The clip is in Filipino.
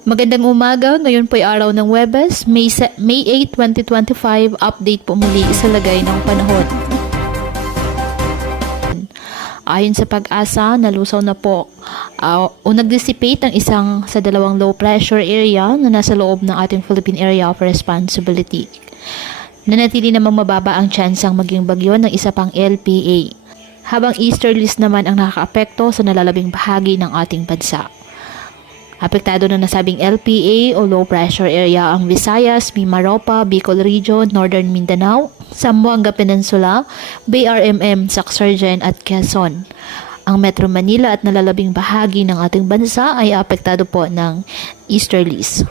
Magandang umaga, ngayon po ay araw ng Huwebes, May 8, 2025, update po muli sa lagay ng panahon. Ayon sa pag-asa, nalusaw na po o nag-dissipate ang isang sa dalawang low pressure area na nasa loob ng ating Philippine Area of Responsibility. Nanatili namang mababa ang tsansang maging bagyo ng isa pang LPA, habang easterlies naman ang nakakaapekto sa nalalabing bahagi ng ating bansa. Apektado na nasabing LPA o low pressure area ang Visayas, Mimaropa, Bicol Region, Northern Mindanao, Zamboanga Peninsula, BRMM, Sacsayhuaman at Quezon. Ang Metro Manila at nalalabing bahagi ng ating bansa ay apektado po ng easterlies.